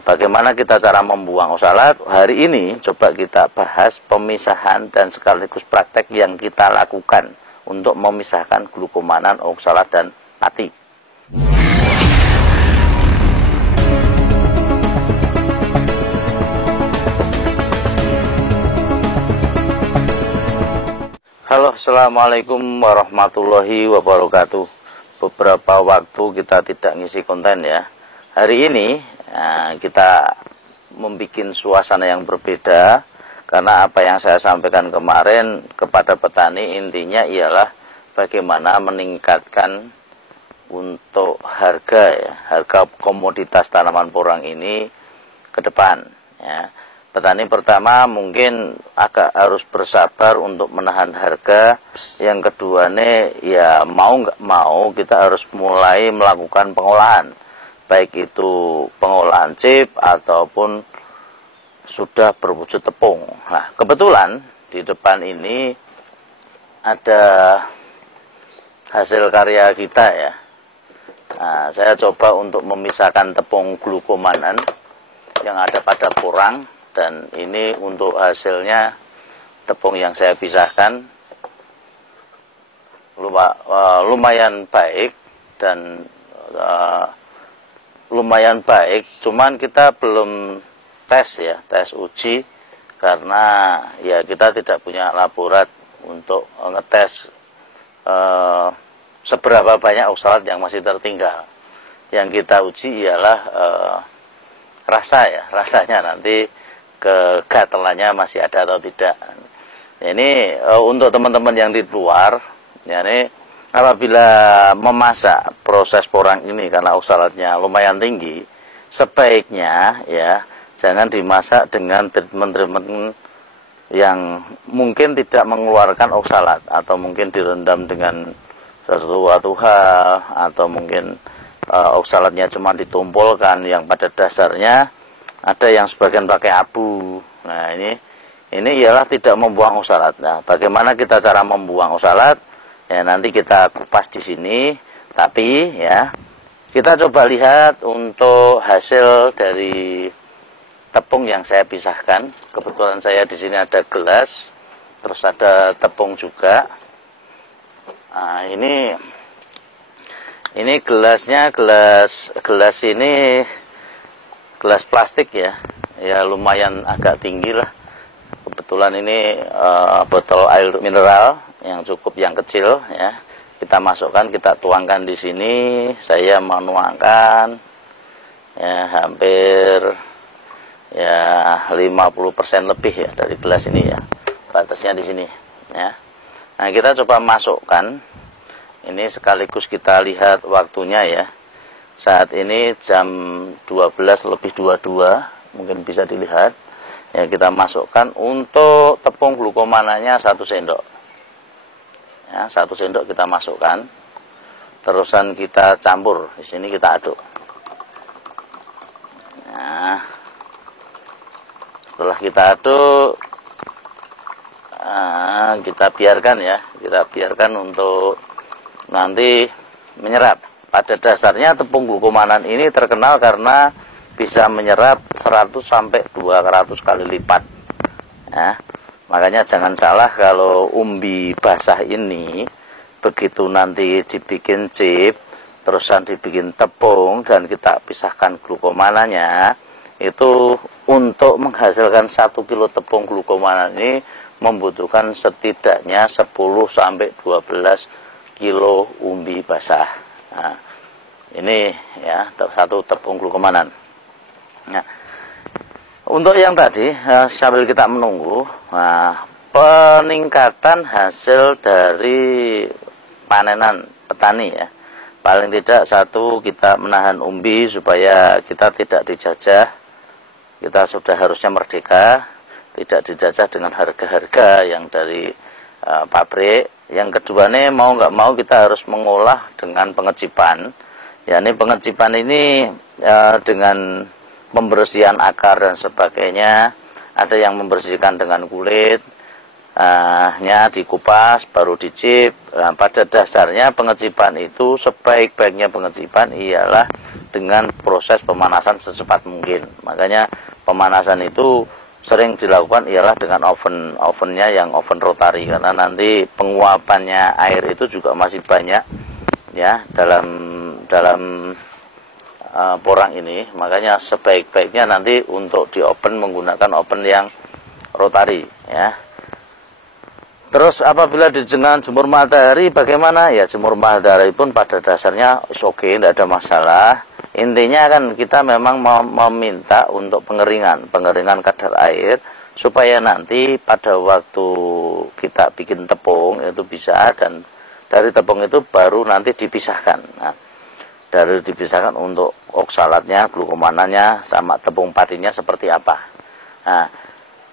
bagaimana kita cara membuang oksalat? Hari ini coba kita bahas pemisahan dan sekaligus praktek yang kita lakukan untuk memisahkan glukomanan, oksalat, dan pati. Halo, assalamualaikum warahmatullahi wabarakatuh. Beberapa waktu kita tidak ngisi konten ya. Hari ini kita membuat suasana yang berbeda, karena apa yang saya sampaikan kemarin kepada petani intinya ialah bagaimana meningkatkan untuk harga komoditas tanaman porang ini ke depan ya. Petani pertama mungkin agak harus bersabar untuk menahan harga. Yang kedua nih, ya mau nggak mau kita harus mulai melakukan pengolahan, baik itu pengolahan chip ataupun sudah berwujud tepung. Nah, kebetulan di depan ini ada hasil karya kita ya. Nah, saya coba untuk memisahkan tepung glukomanan yang ada pada porang. Dan ini untuk hasilnya tepung yang saya pisahkan lumayan baik dan lumayan baik. Cuman kita belum tes uji karena ya kita tidak punya laborat untuk ngetes seberapa banyak oksalat yang masih tertinggal. Yang kita uji ialah rasanya nanti kegatelannya masih ada atau tidak. Ini untuk teman-teman yang di luar, ya, ini apabila memasak proses porang ini karena oksalatnya lumayan tinggi, sebaiknya ya jangan dimasak dengan treatment yang mungkin tidak mengeluarkan oksalat, atau mungkin direndam dengan sesuatu hal, atau mungkin oksalatnya cuma ditumpulkan yang pada dasarnya ada yang sebagian pakai abu. Nah, ini ialah tidak membuang oksalat. Nah, bagaimana kita cara membuang oksalat? Ya, nanti kita kupas di sini. Tapi ya, kita coba lihat untuk hasil dari tepung yang saya pisahkan. Kebetulan saya di sini ada gelas, terus ada tepung juga. Nah, ini gelasnya, gelas ini gelas plastik ya lumayan agak tinggi lah. Kebetulan ini botol air mineral yang kecil ya. Kita masukkan, kita tuangkan di sini. Saya menuangkan ya hampir ya 50% lebih ya dari gelas ini ya. Batasnya di sini ya. Nah, kita coba masukkan. Ini sekaligus kita lihat waktunya ya. Saat ini jam 12:22, mungkin bisa dilihat. Ya, kita masukkan untuk tepung glukomananya 1 sendok. Ya, 1 sendok kita masukkan. Terusan kita campur. Di sini kita aduk. Nah, setelah kita aduk, kita biarkan ya. Kita biarkan untuk nanti menyerap. Pada dasarnya tepung glukomanan ini terkenal karena bisa menyerap 100 sampai 200 kali lipat. Ya, makanya jangan salah kalau umbi basah ini begitu nanti dibikin chip, terusan dibikin tepung dan kita pisahkan glukomananya, itu untuk menghasilkan 1 kilo tepung glukomanan ini membutuhkan setidaknya 10 sampai 12 kilo umbi basah. Nah, ini ya satu tepung glukomanan. Nah, untuk yang tadi sambil kita menunggu, peningkatan hasil dari panenan petani ya. Paling tidak satu, kita menahan umbi supaya kita tidak dijajah. Kita sudah harusnya merdeka, tidak dijajah dengan harga-harga yang dari pabrik. Yang kedua nih, mau nggak mau kita harus mengolah dengan pengecipan. Ya, ini pengecipan ini dengan pembersihan akar dan sebagainya. Ada yang membersihkan dengan kulit, dikupas baru dicip. Nah, pada dasarnya pengecipan itu sebaik-baiknya pengecipan ialah dengan proses pemanasan secepat mungkin. Makanya pemanasan itu sering dilakukan ialah dengan ovennya yang oven rotari, karena nanti penguapannya air itu juga masih banyak ya dalam porang ini. Makanya sebaik-baiknya nanti untuk di oven menggunakan oven yang rotari ya. Terus apabila dengan jemur matahari bagaimana? Ya jemur matahari pun pada dasarnya oke, tidak ada masalah. Intinya kan kita memang meminta untuk pengeringan kadar air supaya nanti pada waktu kita bikin tepung itu bisa, dan dari tepung itu baru nanti dipisahkan. Nah, dari dipisahkan untuk oksalatnya, glukomanannya, sama tepung padinya seperti apa. Nah,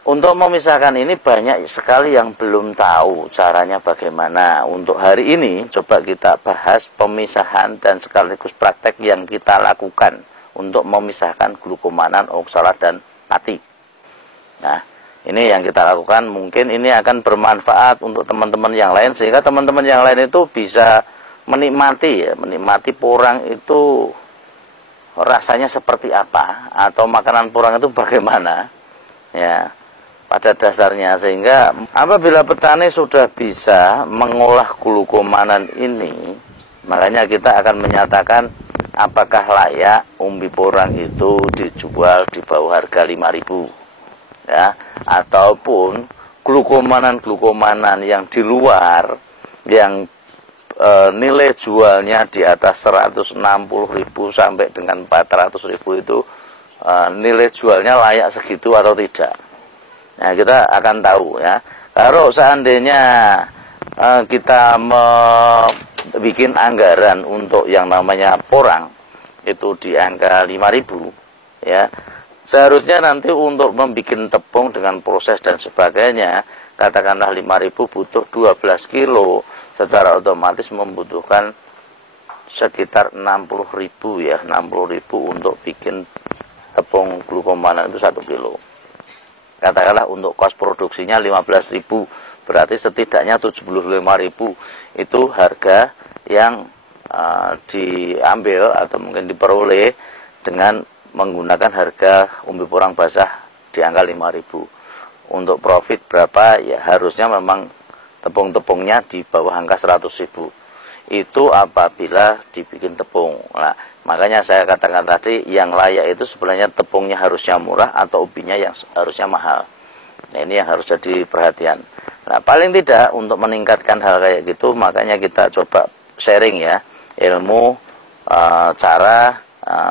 untuk memisahkan ini banyak sekali yang belum tahu caranya bagaimana. Untuk hari ini coba kita bahas pemisahan dan sekaligus praktek yang kita lakukan untuk memisahkan glukomanan, oksalat, dan pati. Nah, ini yang kita lakukan, mungkin ini akan bermanfaat untuk teman-teman yang lain, sehingga teman-teman yang lain itu bisa menikmati porang itu rasanya seperti apa, atau makanan porang itu bagaimana ya pada dasarnya. Sehingga apabila petani sudah bisa mengolah glukomanan ini, makanya kita akan menyatakan apakah layak umbi porang itu dijual di bawah harga 5.000 ya, ataupun glukomanan yang di luar yang nilai jualnya di atas 160.000 sampai dengan 400.000 itu nilai jualnya layak segitu atau tidak. Nah, kita akan tahu ya. Kalau seandainya kita bikin anggaran untuk yang namanya porang itu di angka 5.000 ya, seharusnya nanti untuk membuat tepung dengan proses dan sebagainya, katakanlah 5.000 butuh 12 kilo, secara otomatis membutuhkan sekitar 60.000 ya, 60.000 untuk bikin tepung glukomanan itu 1 kilo. Katakanlah untuk kos produksinya 15.000, berarti setidaknya 75.000 itu harga yang diambil atau mungkin diperoleh dengan menggunakan harga umbi porang basah di angka 5.000. Untuk profit berapa? Ya harusnya memang tepung-tepungnya di bawah angka 100.000. Itu apabila dibikin tepung. Nah, makanya saya katakan tadi yang layak itu sebenarnya tepungnya harusnya murah atau ubinya yang harusnya mahal. Nah, ini yang harus jadi perhatian. Nah, paling tidak untuk meningkatkan hal kayak gitu, makanya kita coba sharing ya ilmu cara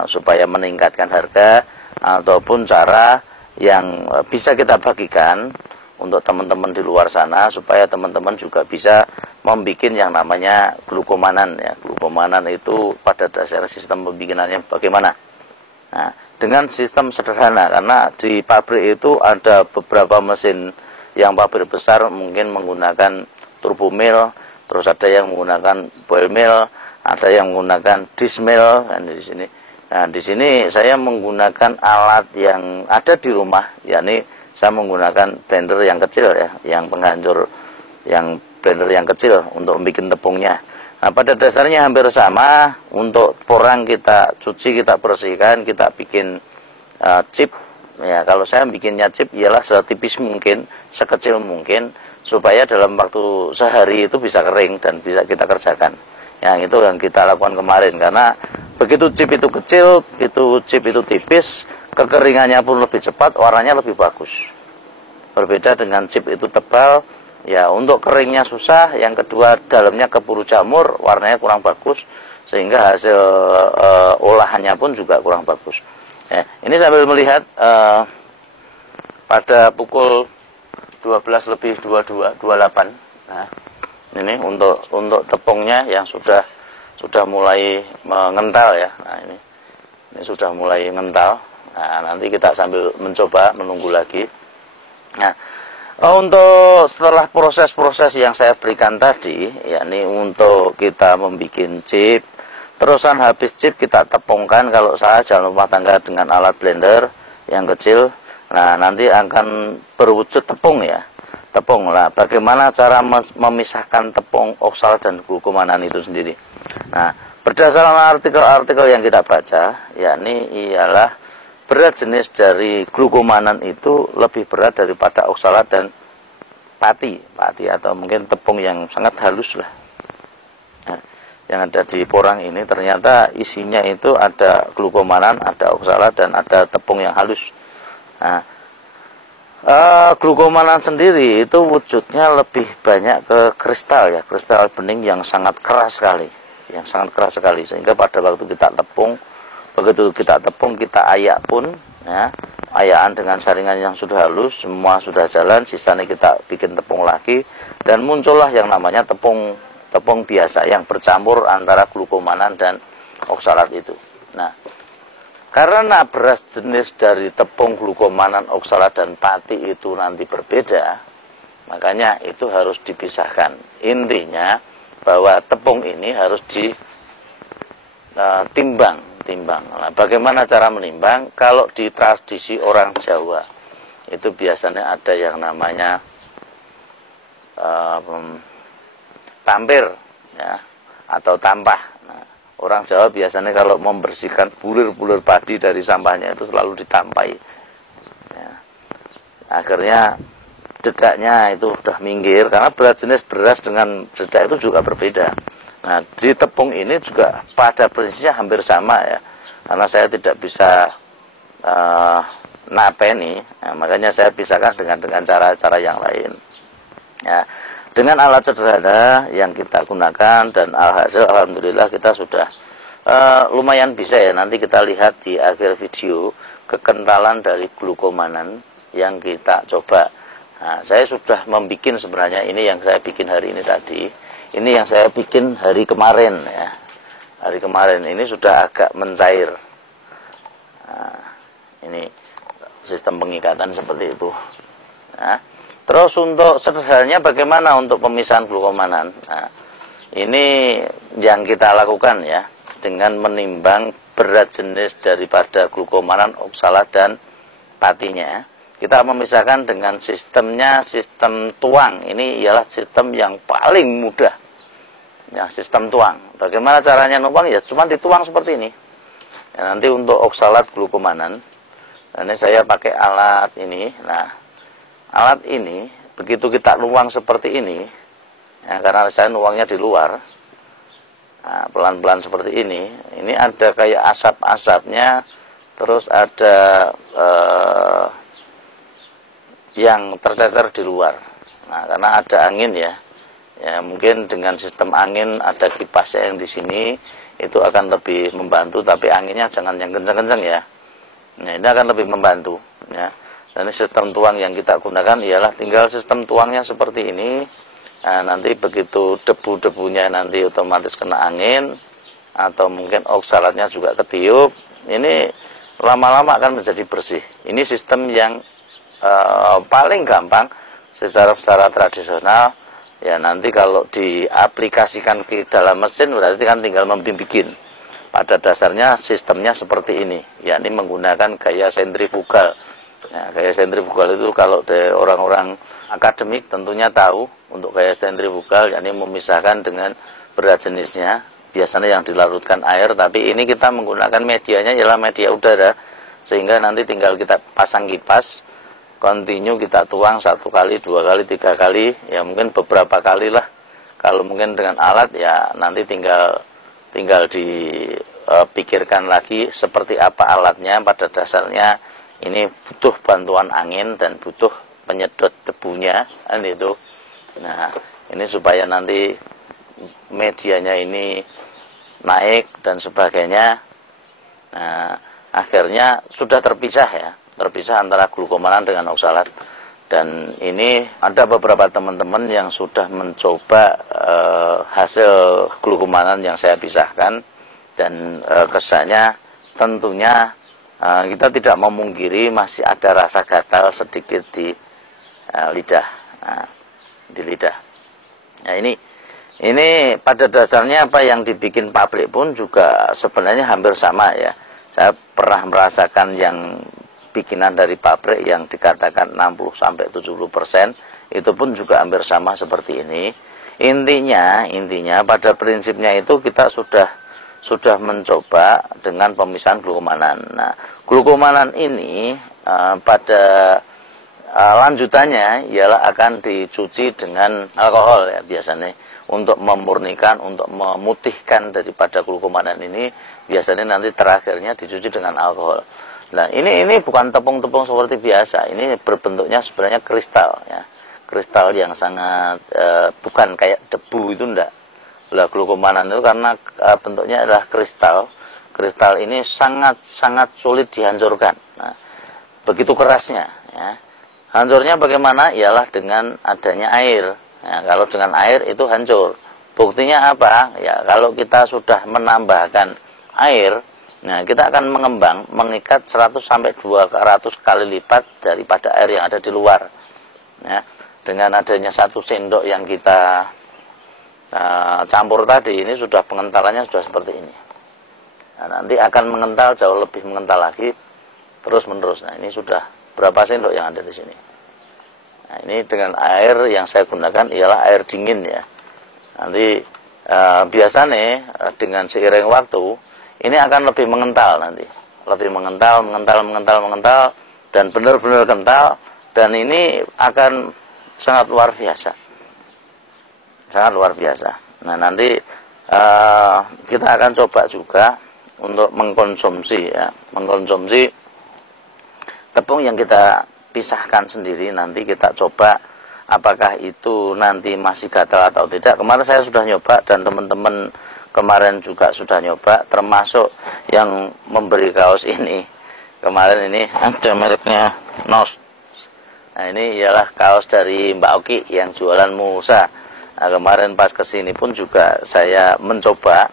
supaya meningkatkan harga, ataupun cara yang bisa kita bagikan untuk teman-teman di luar sana supaya teman-teman juga bisa membuat yang namanya glukomanan ya. Glukomanan itu pada dasar sistem pembikinannya bagaimana? Nah, dengan sistem sederhana, karena di pabrik itu ada beberapa mesin yang pabrik besar mungkin menggunakan turbo mill, terus ada yang menggunakan boil mill, ada yang menggunakan disk mill kan di sini. Nah, di sini saya menggunakan alat yang ada di rumah, yakni saya menggunakan blender yang kecil ya, yang penghancur, yang blender yang kecil untuk membuat tepungnya. Nah, pada dasarnya hampir sama. Untuk porang kita cuci, kita bersihkan, kita bikin chip. Ya, kalau saya bikinnya chip ialah setipis mungkin, sekecil mungkin, supaya dalam waktu sehari itu bisa kering dan bisa kita kerjakan. Yang itu yang kita lakukan kemarin, karena begitu chip itu kecil, itu chip itu tipis, kekeringannya pun lebih cepat, warnanya lebih bagus. Berbeda dengan chip itu tebal, ya untuk keringnya susah, yang kedua dalamnya keburu jamur, warnanya kurang bagus, sehingga hasil olahannya pun juga kurang bagus. Ya, ini sambil melihat pada pukul 12:28. Nah, ini untuk tepungnya yang sudah mulai mengental ya. Nah, ini sudah mulai mengental. Nah, nanti kita sambil mencoba menunggu lagi. Nah, untuk setelah proses-proses yang saya berikan tadi, yakni untuk kita membuat chip, terusan habis chip kita tepungkan, kalau saya jalan rumah tangga dengan alat blender yang kecil. Nah, nanti akan berwujud tepung ya. tepung. Lah, bagaimana cara memisahkan tepung, oksalat dan glukomanan itu sendiri? Nah, berdasarkan artikel-artikel yang kita baca, yakni ialah berat jenis dari glukomanan itu lebih berat daripada oksalat dan pati atau mungkin tepung yang sangat halus lah. Nah, yang ada di porang ini ternyata isinya itu ada glukomanan, ada oksalat dan ada tepung yang halus. Nah, glukomanan sendiri itu wujudnya lebih banyak ke kristal ya, kristal bening yang sangat keras sekali, sehingga pada waktu kita tepung, begitu kita tepung, kita ayak pun ya, ayakan dengan saringan yang sudah halus, semua sudah jalan, sisanya kita bikin tepung lagi dan muncullah yang namanya tepung biasa yang bercampur antara glukomanan dan oksalat itu. Nah, karena beras jenis dari tepung, glukomanan, oksalat dan pati itu nanti berbeda, makanya itu harus dipisahkan. Intinya bahwa tepung ini harus ditimbang. Nah, bagaimana cara menimbang? Kalau di tradisi orang Jawa itu biasanya ada yang namanya tampir ya, atau tampah. Nah, orang Jawa biasanya kalau membersihkan bulir-bulir padi dari sampahnya itu selalu ditampai ya. Akhirnya dedaknya itu sudah minggir, karena berat jenis beras dengan dedak itu juga berbeda. Nah, di tepung ini juga pada prinsipnya hampir sama ya, karena saya tidak bisa napeni, ya, makanya saya pisahkan dengan cara-cara yang lain ya. Dengan alat sederhana yang kita gunakan dan alhasil alhamdulillah kita sudah lumayan bisa ya. Nanti kita lihat di akhir video kekentalan dari glukomanan yang kita coba. Nah, saya sudah membuat sebenarnya ini yang saya bikin hari ini tadi. Ini yang saya bikin hari kemarin ya. Hari kemarin ini sudah agak mencair. Nah, ini sistem pengikatan seperti itu. Nah, terus untuk sederhananya bagaimana untuk pemisahan glukomanan? Nah, ini yang kita lakukan ya, dengan menimbang berat jenis daripada glukomanan, oksalat dan patinya. Kita memisahkan dengan sistemnya, sistem tuang. Ini ialah sistem yang paling mudah. Ya, sistem tuang. Bagaimana caranya nuang? Ya, cuma dituang seperti ini. Ya, nanti untuk oksalat glukomanan, ini saya pakai alat ini. Nah, alat ini begitu kita nuang seperti ini, ya, karena saya nuangnya di luar, nah, pelan-pelan seperti ini ada kayak asap-asapnya, terus ada yang tercecer di luar. Nah, karena ada angin ya, mungkin dengan sistem angin ada kipasnya yang di sini itu akan lebih membantu, tapi anginnya jangan yang kencang-kencang ya. Nah, ini akan lebih membantu ya. Dan sistem tuang yang kita gunakan ialah tinggal sistem tuangnya seperti ini. Nah, nanti begitu debu-debunya nanti otomatis kena angin, atau mungkin oksalatnya juga ketiup, ini lama-lama akan menjadi bersih. Ini sistem yang paling gampang secara tradisional ya. Nanti kalau diaplikasikan ke dalam mesin berarti kan tinggal membikin. Pada dasarnya sistemnya seperti ini, yakni menggunakan gaya sentrifugal. Ya, gaya sentrifugal itu kalau dari orang-orang akademik tentunya tahu untuk gaya sentrifugal, yakni memisahkan dengan berat jenisnya. Biasanya yang dilarutkan air, tapi ini kita menggunakan medianya ialah media udara, sehingga nanti tinggal kita pasang kipas, continue kita tuang 1 kali, 2 kali, 3 kali, ya mungkin beberapa kali lah. Kalau mungkin dengan alat ya nanti tinggal dipikirkan lagi seperti apa alatnya. Pada dasarnya ini butuh bantuan angin dan butuh penyedot debunya kan itu. Nah, ini supaya nanti medianya ini naik dan sebagainya. Nah, akhirnya sudah terpisah antara glukomanan dengan oksalat. Dan ini ada beberapa teman-teman yang sudah mencoba hasil glukomanan yang saya pisahkan, dan kesannya tentunya kita tidak memungkiri masih ada rasa gatal sedikit di lidah. Nah, ini pada dasarnya apa yang dibikin pabrik pun juga sebenarnya hampir sama ya. Saya pernah merasakan yang bikinan dari pabrik yang dikatakan 60-70%, itu pun juga hampir sama seperti ini. Intinya pada prinsipnya itu kita sudah mencoba dengan pemisahan glukomanan. Nah, glukomanan ini pada lanjutannya ialah akan dicuci dengan alkohol ya biasanya, untuk memurnikan, untuk memutihkan daripada glukomanan ini. Biasanya nanti terakhirnya dicuci dengan alkohol. Nah, ini bukan tepung-tepung seperti biasa. Ini berbentuknya sebenarnya kristal ya. Kristal yang sangat bukan kayak debu itu enggak. Lah, glukomanan itu karena bentuknya adalah kristal. Kristal ini sangat sulit dihancurkan. Nah, begitu kerasnya ya. Hancurnya bagaimana? Ialah dengan adanya air. Ya, kalau dengan air itu hancur. Buktinya apa? Ya, kalau kita sudah menambahkan air, nah kita akan mengembang, mengikat 100 sampai 200 kali lipat daripada air yang ada di luar. Ya, dengan adanya 1 sendok yang kita campur tadi, ini sudah pengentalannya sudah seperti ini. Nah, nanti akan mengental jauh lebih mengental lagi terus menerus. Nah, ini sudah berapa sendok yang ada di sini. Nah, ini dengan air yang saya gunakan ialah air dingin ya. Nanti biasanya dengan seiring waktu ini akan lebih mengental nanti, lebih mengental dan benar-benar kental, dan ini akan sangat luar biasa. Sangat luar biasa. Nah, nanti kita akan coba juga untuk mengkonsumsi tepung yang kita pisahkan sendiri. Nanti kita coba apakah itu nanti masih gatal atau tidak. Kemarin saya sudah nyoba dan teman-teman kemarin juga sudah nyoba, termasuk yang memberi kaos ini. Kemarin ini ada mereknya Nos. Nah, ini ialah kaos dari Mbak Oki yang jualan Musa. Nah, kemarin pas kesini pun juga saya mencoba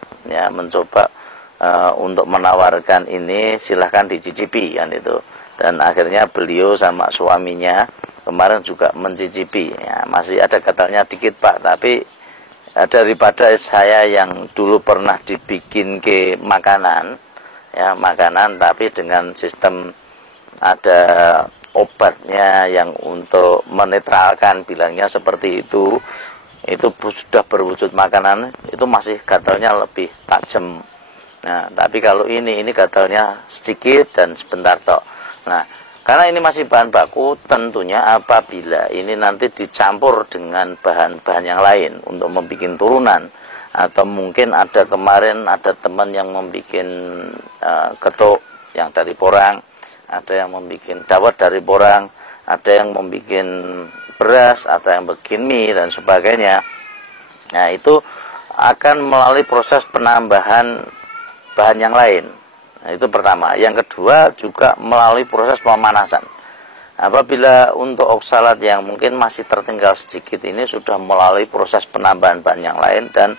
untuk menawarkan ini, silahkan dicicipi kan itu. Dan akhirnya beliau sama suaminya kemarin juga mencicipi ya, masih ada gatalnya dikit Pak, tapi daripada saya yang dulu pernah dibikin ke makanan tapi dengan sistem ada obatnya yang untuk menetralkan, bilangnya seperti itu sudah berwujud makanan, itu masih gatalnya lebih tajam. Nah, tapi kalau ini gatalnya sedikit dan sebentar tok. Nah, karena ini masih bahan baku, tentunya apabila ini nanti dicampur dengan bahan-bahan yang lain untuk membuat turunan, atau mungkin kemarin ada teman yang membuat ketuk yang dari porang, ada yang membuat dawet dari porang, ada yang membuat beras, ada yang bikin mie dan sebagainya. Nah, itu akan melalui proses penambahan bahan yang lain. Nah, itu pertama. Yang kedua juga melalui proses pemanasan. Apabila untuk oksalat yang mungkin masih tertinggal sedikit ini sudah melalui proses penambahan bahan yang lain dan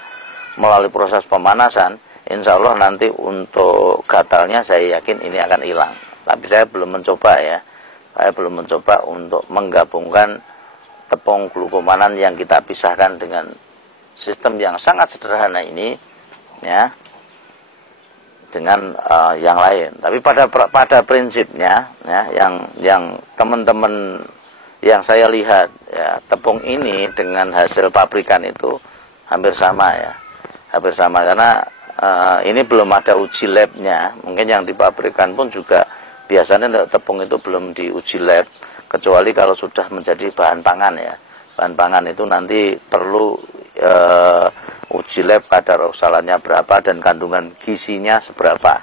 melalui proses pemanasan, insya Allah nanti untuk gatalnya saya yakin ini akan hilang. Tapi saya belum mencoba ya. Saya belum mencoba untuk menggabungkan tepung glukomanan yang kita pisahkan dengan sistem yang sangat sederhana ini ya, dengan yang lain. Tapi pada prinsipnya ya, yang teman-teman yang saya lihat ya, tepung ini dengan hasil pabrikan itu hampir sama ya, hampir sama, karena ini belum ada uji labnya. Mungkin yang dipabrikan pun juga biasanya tepung itu belum diuji lab, kecuali kalau sudah menjadi bahan pangan ya. Bahan pangan itu nanti perlu uji lab kadar oksalatnya berapa dan kandungan gizinya seberapa.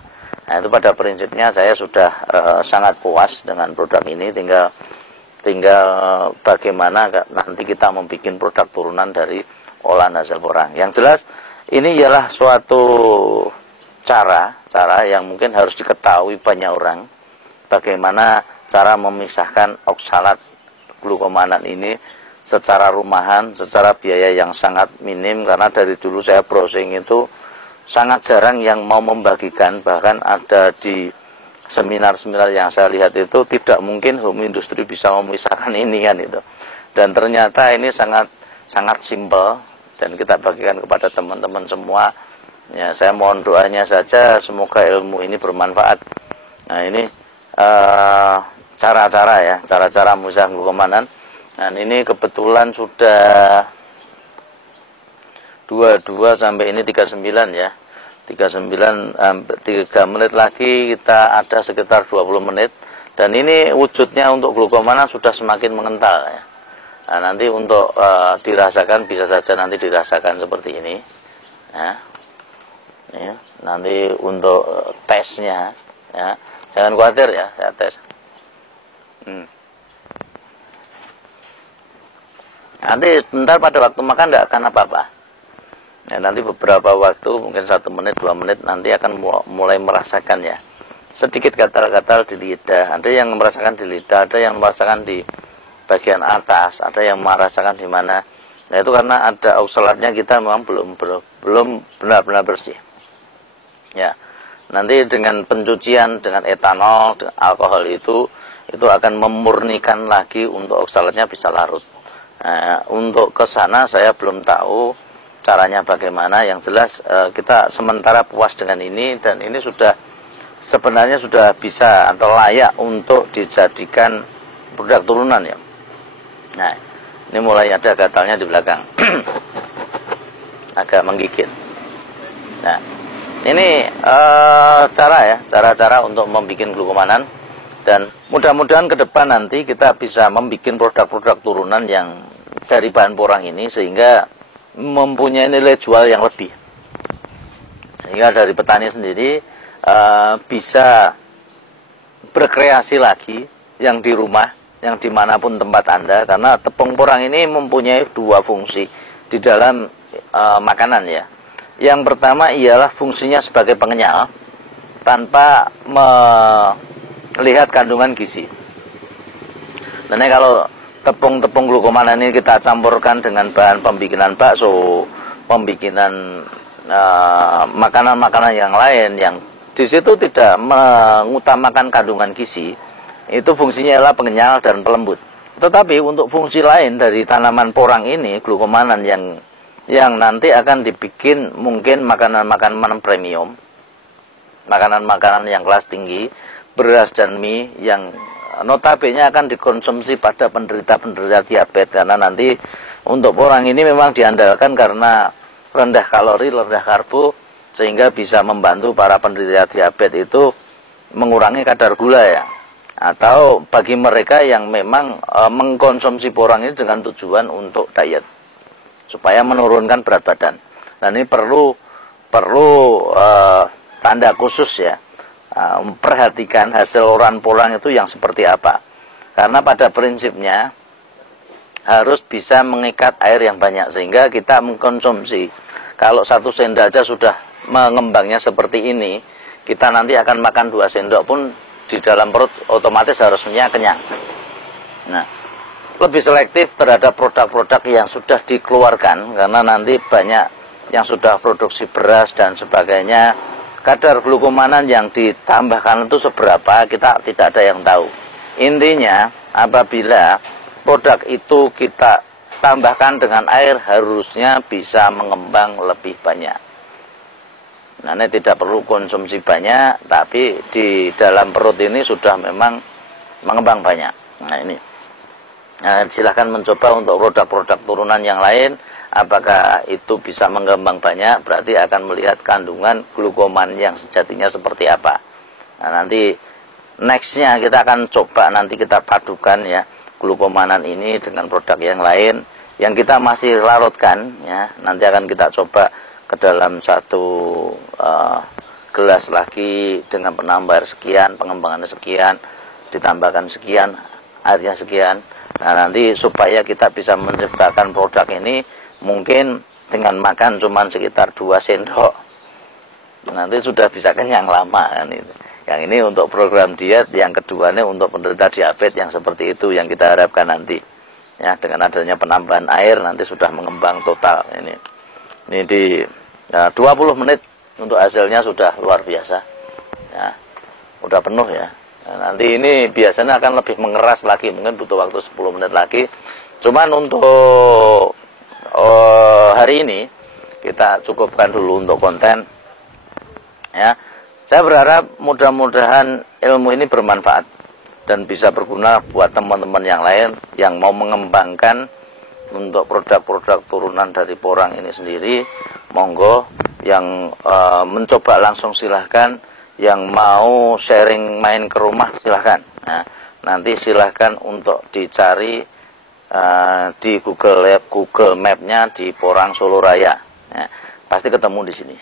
Nah, itu pada prinsipnya saya sudah sangat puas dengan produk ini. Tinggal bagaimana nanti kita membuat produk turunan dari olahan hasil porang. Yang jelas ini ialah suatu cara yang mungkin harus diketahui banyak orang, bagaimana cara memisahkan oksalat glukomanan ini secara rumahan, secara biaya yang sangat minim. Karena dari dulu saya browsing itu sangat jarang yang mau membagikan, bahkan ada di seminar-seminar yang saya lihat itu tidak mungkin home industry bisa memisahkan ini kan itu. Dan ternyata ini sangat simpel dan kita bagikan kepada teman-teman semua. Ya, saya mohon doanya saja semoga ilmu ini bermanfaat. Nah, ini cara-cara memisahkan glukomanan. Dan ini kebetulan sudah 22 sampai ini 39 ya. 39 3 menit lagi kita ada sekitar 20 menit. Dan ini wujudnya untuk glukomanan sudah semakin mengental ya. Nah, nanti untuk dirasakan bisa saja nanti dirasakan seperti ini. Ya. Ya, nanti untuk tesnya ya. Jangan khawatir ya, saya tes. Nanti bentar pada waktu makan tidak akan apa-apa. Ya, nanti beberapa waktu, mungkin 1 menit, 2 menit, nanti akan mulai merasakan ya. Sedikit gatal-gatal di lidah. Ada yang merasakan di lidah, ada yang merasakan di bagian atas, ada yang merasakan di mana. Nah, itu karena ada oksalatnya kita memang belum benar-benar bersih. Ya. Nanti dengan pencucian dengan etanol, dengan alkohol itu akan memurnikan lagi untuk oksalatnya bisa larut. Nah, untuk ke sana saya belum tahu caranya bagaimana. Yang jelas kita sementara puas dengan ini, dan ini sebenarnya sudah bisa atau layak untuk dijadikan produk turunan ya. Nah, ini mulai ada gatalnya di belakang. Agak menggigit. Nah, ini cara-cara untuk membuat glukomanan, dan mudah-mudahan ke depan nanti kita bisa membuat produk-produk turunan yang dari bahan porang ini sehingga mempunyai nilai jual yang lebih, sehingga dari petani sendiri bisa berkreasi lagi yang di rumah, yang dimanapun tempat Anda, karena tepung porang ini mempunyai 2 fungsi di dalam makanan ya. Yang pertama ialah fungsinya sebagai pengenyal tanpa melihat kandungan gizi. Dan kalau tepung glukomanan ini kita campurkan dengan bahan pembikinan bakso, pembikinan makanan-makanan yang lain yang di situ tidak mengutamakan kandungan gizi, itu fungsinya adalah pengenyal dan pelembut. Tetapi untuk fungsi lain dari tanaman porang ini, glukomanan yang nanti akan dibikin mungkin makanan-makanan premium, makanan-makanan yang kelas tinggi, beras dan mie yang notabene akan dikonsumsi pada penderita-penderita diabetes, karena nanti untuk porang ini memang diandalkan karena rendah kalori, rendah karbo, sehingga bisa membantu para penderita diabetes itu mengurangi kadar gula ya. Atau bagi mereka yang memang mengkonsumsi porang ini dengan tujuan untuk diet, supaya menurunkan berat badan. Dan ini perlu tanda khusus ya. Perhatikan hasil orahan porang itu yang seperti apa, karena pada prinsipnya harus bisa mengikat air yang banyak sehingga kita mengkonsumsi. Kalau 1 sendok aja sudah mengembangnya seperti ini, kita nanti akan makan 2 sendok pun di dalam perut otomatis harusnya kenyang. Nah, lebih selektif terhadap produk-produk yang sudah dikeluarkan, karena nanti banyak yang sudah produksi beras dan sebagainya. Kadar glukomanan yang ditambahkan itu seberapa, kita tidak ada yang tahu. Intinya, apabila produk itu kita tambahkan dengan air, harusnya bisa mengembang lebih banyak. Nah, ini tidak perlu konsumsi banyak, tapi di dalam perut ini sudah memang mengembang banyak. Nah, ini. Nah, silahkan mencoba untuk produk-produk turunan yang lain. Apakah itu bisa mengembang banyak, berarti akan melihat kandungan glukoman yang sejatinya seperti apa. Nah, nanti nextnya kita akan coba, nanti kita padukan ya glukomanan ini dengan produk yang lain yang kita masih larutkan ya. Nanti akan kita coba ke dalam 1 gelas lagi dengan penambahan sekian, pengembangannya sekian, ditambahkan sekian, airnya sekian. Nah, nanti supaya kita bisa menciptakan produk ini mungkin dengan makan cuma sekitar 2 sendok nanti sudah bisa kenyang lama kan itu. Yang ini untuk program diet, yang keduanya untuk penderita diabetes yang seperti itu yang kita harapkan nanti ya, dengan adanya penambahan air nanti sudah mengembang total ini di 20 menit untuk hasilnya sudah luar biasa ya, udah penuh ya. Nah, nanti ini biasanya akan lebih mengeras lagi, mungkin butuh waktu 10 menit lagi. Cuman untuk hari ini kita cukupkan dulu untuk konten ya. Saya berharap mudah-mudahan ilmu ini bermanfaat dan bisa berguna buat teman-teman yang lain yang mau mengembangkan untuk produk-produk turunan dari porang ini sendiri. Monggo, yang mencoba langsung silahkan, yang mau sharing main ke rumah silahkan. Nah, nanti silahkan untuk dicari di Google Map-nya di Porang Solo Raya. Nah, pasti ketemu di sini.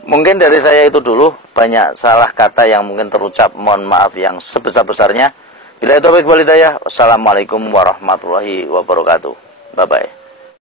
Mungkin dari saya itu dulu, banyak salah kata yang mungkin terucap, mohon maaf yang sebesar-besarnya. Bila itu baik walidayah, wassalamualaikum warahmatullahi wabarakatuh. Bye-bye.